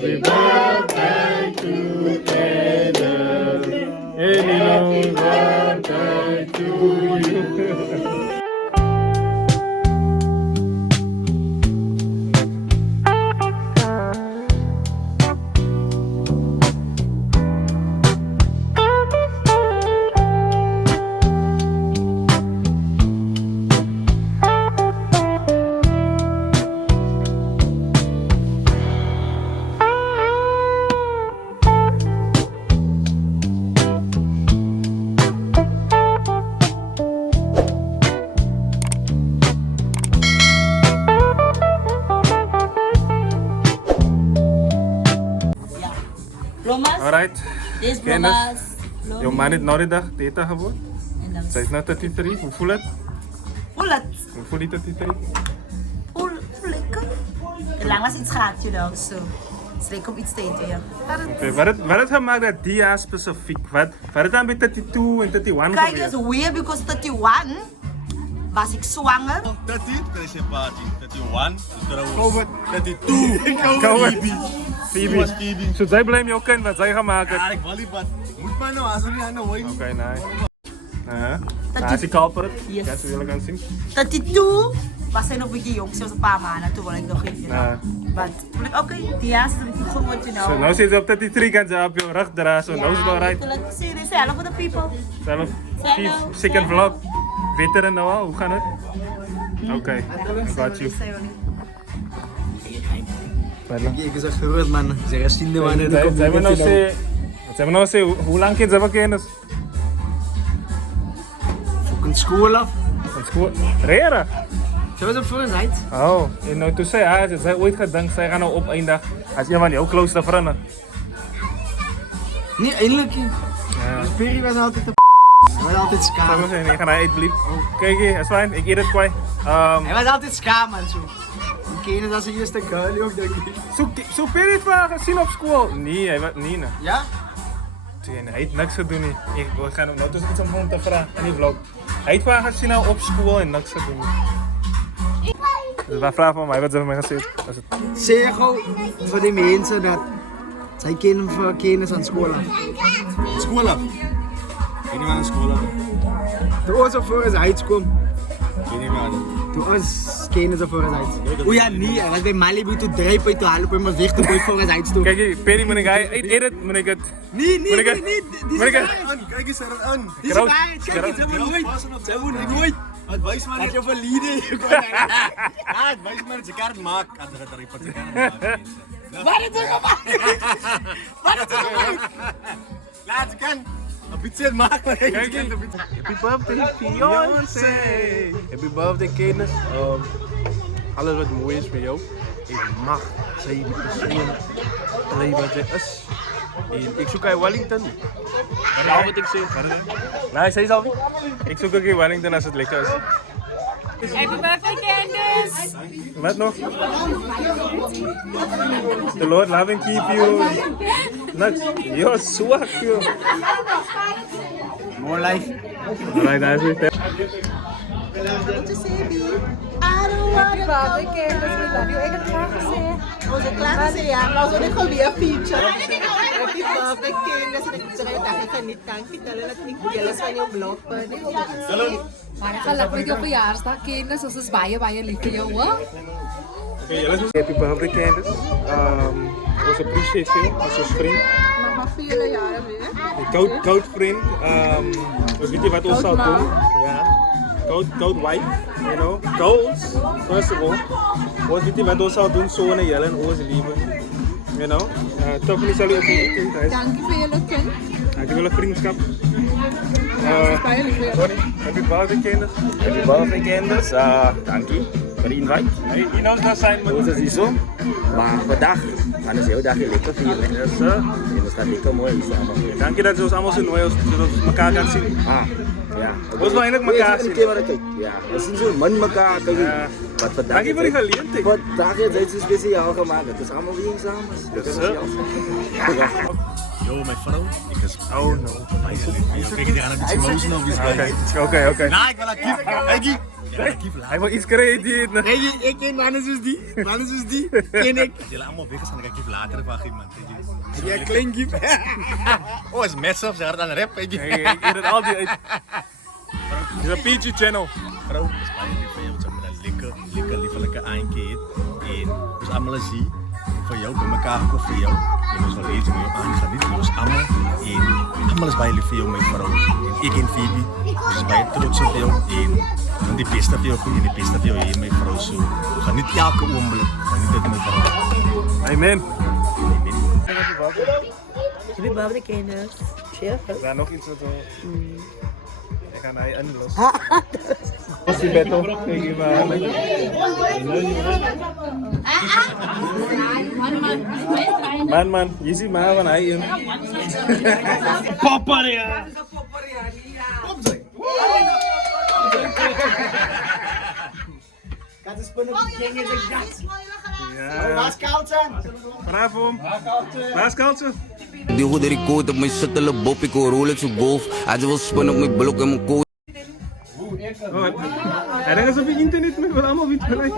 Happy birthday together. Any long birthday to you. Alright, Dit is Candace, Blomas. jouw man heeft nou de dag teta geworden. En dan Zij is nou 33, hoe voel het? voel het. Hoe voel je 33? Voel lekker. Lang was iets gaat, you know, so. Het is lekker om iets te eten, ja. Okay, wat het gemaakt dat die jaar specifiek? Wat het dan bij 32 en 31 Kijk, gebeurd? het is weird because 31 was ik zwanger. 30, crazy party. 31, COVID. 32, Covid. Phoebe was Phoebe. So zij blame jou kind wat zij gaan maken. Ja, ik wil niet, maar moet maar nou, als we niet aan de hooi. Oké, nice. Daar is die culprit. Yes. Kijk, ze willen gaan zien. 32 was hij nog een beetje jong, zoals een paar maanden. Toen wilde ik nog geen, you know. Maar toen ik, oké, die jaar is het goed, you know. So, nou zit ze op 33, kan ze op je rug dragen. So, nou is het alright. Serieus, zelf voor de people. Zelf, Zelf. second vlog. Weet er nou al, hoe gaat het? Oké, I got you. Ik is echt gehoord man, ze gaan de wanneer de Zijn we nou zeggen, hoe lang kind hebben kennis? fucking school af. Van school? Reren? Ze was op voor een tijd. Oh, en nou toen zei hij, ze zei ooit gedacht, zij gaan nou opeindig als een van jouw close vrienden. Nee, eindelijk. Ja. Perry was altijd de hij was altijd Zou schaam. ik zeggen, ik ga naar eten, bliep. Kijk, is fijn, ik eet het kwijt. Hij was altijd schaam man zo. Die kennen dat ze eerste kuil ook denk ik. Zo Perry het vragen, zien op school? Nee, hij was niet. Nee. Ja? Hij heeft niks gedaan. We gaan nou dus iets om te vragen in die vlog. Hij heeft vragen zien nou op school en niks gedaan. Dus wat vraag van mij, wat ze van mij gezegd? Zeg gewoon voor die mensen dat zij kennen voor kennis aan school af. School af. Ik niet aan de school af. Toen was er voor eens uitkomen. Ik niet aan. Toen was kennis er voor eens uit. O ja, nee, hij was bij Malibu toen drijven te halen op mijn weg te gooien voor eens uitstoot. Kijk, Perry, moet ik het, moet ik het... Nee, Moet ik het- die moet ik is het- waar. Kijk eens er aan. Die is Kraus- waar, kijk eens, hebben we nooit. Hebben we nooit. Het wijst maar Dat dat je verliezen. ja, het wijst maar dat je kaart maakt. Dat je er een kaart maakt. Wat is er gemaakt? Wat is er gemaakt? Laat ik kan. Een beetje maken, maar ik Kijk kan eens. een beetje. Happy birthday, Beyoncé! Happy birthday, Candace. Alles wat mooi is voor jou. Ik mag zij die persoon alleen wat zij is. En ik zoek uit Wellington. Dat is al wat ik zeg. Nee, ik zei het al. Ik zoek ook in Wellington als het lekker is. Happy birthday, Candace! Wat nog? The Lord love and keep you. Nuts. You're zwak, joh. More life. Alright, guys, we I don't wanna Happy Candace, we love you. Ik heb het graag gezegd. Onze klanten ja, maar zo gewoon weer feature. Happy birthday Candace. En ik zeg dat ik niet kan vertellen dat ik jealous van jouw blog ben. Baie geluk met jou verjaarsdag, Candace. Ons is baie lief vir jou, hoor. Happy birthday, Candace. Was appreciate you als ons vriend. Nog vele jaren weer. Koud vriend. Dus weet je wat ons zal doen? Ja. Koud wife, you know. Goals, first of all. Weet je wat ons zal doen? Zo en Jelle en onze lieve. You know. Toch niet zal je ook niet eten. Dank je voor je kind. Ik wil een vriendschap. Baie lief weer. Sorry, happy birthday, Candace. Happy birthday, Candace. Dankie voor de invite. Hey, je knows dat zijn Hoe is het hier zo? Maar vandaag gaan we heel dag lekker vieren. Yes, sir. En het gaat lekker mooi is allemaal. Dank je dat je ons allemaal zo mooi zodat we elkaar gaan zien. Ah, ja. Ons wil eindelijk elkaar zien. Kijk, ja. We zien zo man elkaar. Kijk, Ja. wat vandaag. Dank je voor die gelegenheid. Vandaag is het speciaal gemaakt. Het is allemaal weer samen. Dat is sir. ja. Yo, mijn vrouw. Ik is. Oh no. Kijk, die gaan een beetje emotional. Oké. Nou, ik wil actief. Hey, Hij wil iets creëren. Hey, ik ken mannen zoals die. Ken ik. Jullie allemaal weg gaan, ik heb later van iemand. Jij klinkt gief. Oh, is Messop, ze gaan dan rap. Ik eet het altijd uit. Het is een PG channel. Vrouw, is baie lief van jou, het is allemaal een lekker liefelijke aankeet. En ons allemaal zien, voor jou, bij elkaar gekocht voor jou. En ons wel eten met jou aangaan, niet ons allemaal. En allemaal is baie lief voor jou, mijn vrouw. En ik en Phoebe, ons is baie trots op jou. En die beste voor jou, en die beste voor jou, mijn vrouw. Zo, geniet elke oomblik, geniet het, mijn vrouw. Amen. Happy birthday, kinders. Cheers. Is daar nog iets wat we... Ik ga naar je los. Was die bed op? Kijk je maar. Man, je ziet maar van hij in. Papa, ja. Gaat de spullen op de king in de gat. Ja. Laat koud zijn. Bravo. Laat kaltje. Die hoe de record op mijn shuttle bop, ik hoor Rolex op golf. Hij wil spin op mijn blok en mijn coat. Hij denkt alsof je internet met allemaal wit gelijk.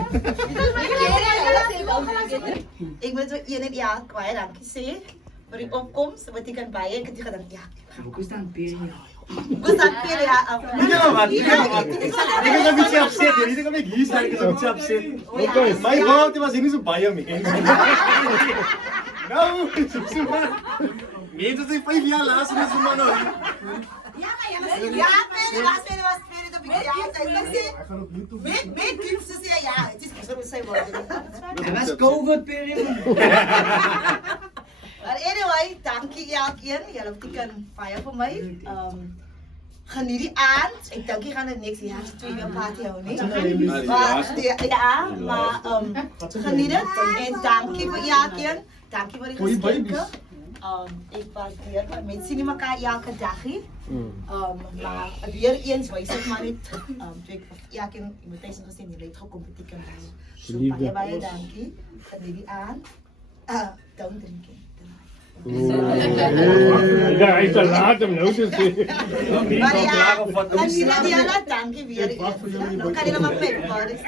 Ik ben zo 1 jaar kwijt, dankjewel. Voor die opkomst, wat ik kan bij je, ik ga dan, ja. Hoe staan Peria? Hoe staan Peria? Ja, man. Ik heb een beetje upset. Je weet dat ik hier sta, ik heb een beetje upset. Mijn vrouw was hier niet zo bij me. Nou, nee, dat is 5 jaar laatst, dat is een man nog. Ja, Peria was Peria, dat ik ja, weet je, ze zeggen ja, het is zo zijn woorden. Dat was COVID periode. Maar anyway, dank je elkeen. Jullie hebben een fire voor mij. Geniet die aan. Ik denk je gaat het niks. Je hebt 2 uur party houden, niet? Ja, maar geniet het. En dank je voor elkeen. Dank je voor de geschenken. Ik waardeer het. Mensen zien elkaar elke dag. Maar weer eens, wij zeg maar niet. Elkeen, ik moet eens gezien, je leidt gewoon competitie. Zo, baie dank je. Geniet die aan. Don't drink it. Ja, hij is te laat om nou te zien. Maar ja, als je dat ja, dank je weer. Dan kan je nog maar mee bouwen.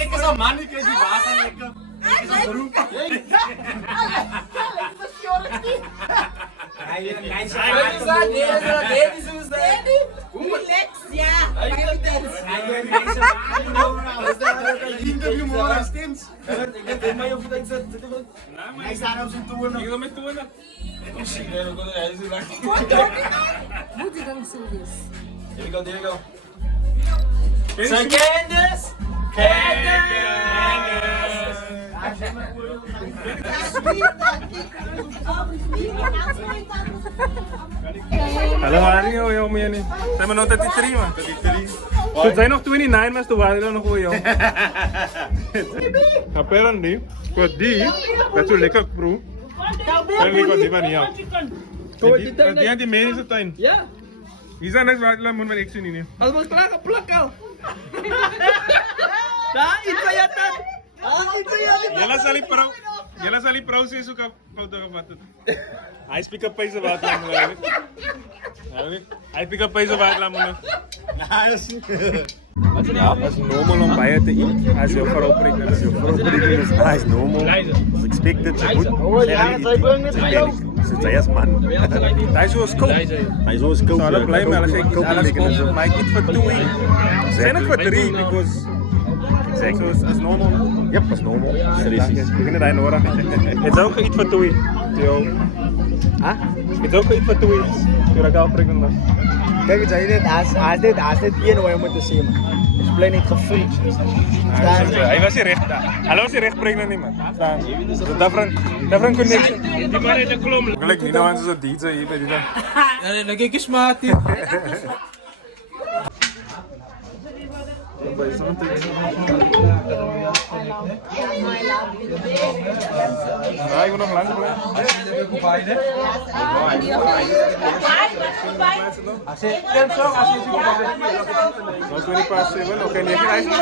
Ik is een man, ik is die wagen lekker. Ik is een beroep. Relax, ja. Interview morgen steeds. Hij staat op zijn toeren. Ik wil met toeren. Moet je dan zo is? There you go. Zijn Candice! Hallo Mario, joh, meer niet. Zijn we nog 33 man? 33. Toen zijn nog 29 was, toen waren we nog goed joh. Apparently, voor die, dat is zo lekker proef. Zijn we die van hier. Die had die medische tuin. Ja. Wie zijn dat wat moet ik zien niet? Als we klagen plakken. Daar, iets van je tent. Jelle zal die proces ook op foto gevat. Hij spiek op deze water. Hij spiek op deze water. Ja. Dat is normal om bij je te eten als je vrouw pregnant is. Ah, is normal. It's expected. Ze moet. Ze is man. Hij is zoals koop. Hij is zoals koop. Zo, dat blijft me als ik alles koop. Maar ik eet voor 2. Zijn het voor 3? Because... Exactly. So, as normal. Yep, that's normal. Ik vind het nodig. Het is ook iets voor 2. Ah? Het is ook iets voor 2. Toen ik al pregnant was. Kijk, het is dit één waar je moet zien, man. Het is alleen niet gefreakt. Hij was hier recht. Hij was hier recht pregnant niet, man. Different connection. Die man heeft een klom. Gelukkig niet, nou aan zo'n DJ hier bij die dan. Ja, dan kijk eens maat. Ja, ik wil nog lang blijven. Als we niet pas 7, oké, nee, hij is niet.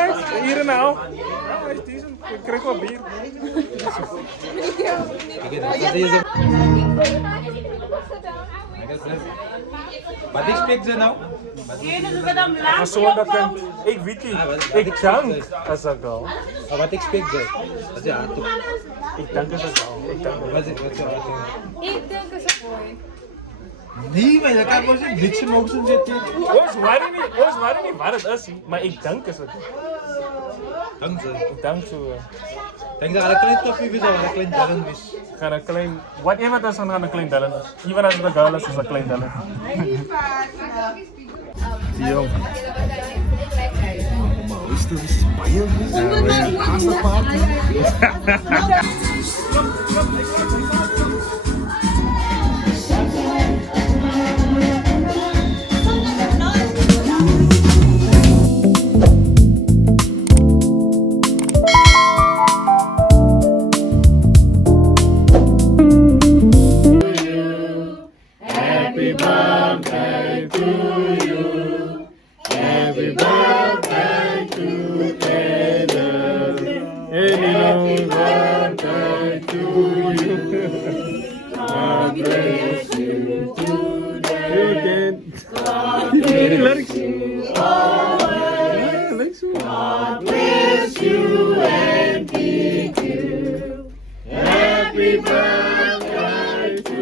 Hier en nou. Ja, hij is decent. Ik krijg wel bier. Wat expect ze nou? Maar zo dat ik weet niet. Ik dank als ik al. Wat expect ze? Dat is ja. Ik dank als ik al. Ik dank. Wat is het? Ik denk dat is mooi. Nee, maar je kan gewoon een beetje mogen zitten. Ons waren niet waar het is, maar ik dank als ik. Dank ze. Ik dank zo. Denk dat een klein toffie is of een klein darren is. Gaan een klein, whatever dat is, gaan een klein dellen. Even als het een girl is, is een klein dellen. Yo. Maar is dat is Spanje? Laatste party. Happy birthday to you. Happy birthday to Taylor. Happy birthday to you. God bless you today. God bless you always. God bless you and keep you. Happy birthday to you.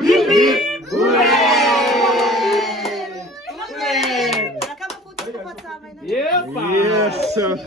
Hip hip hooray! Yes, same.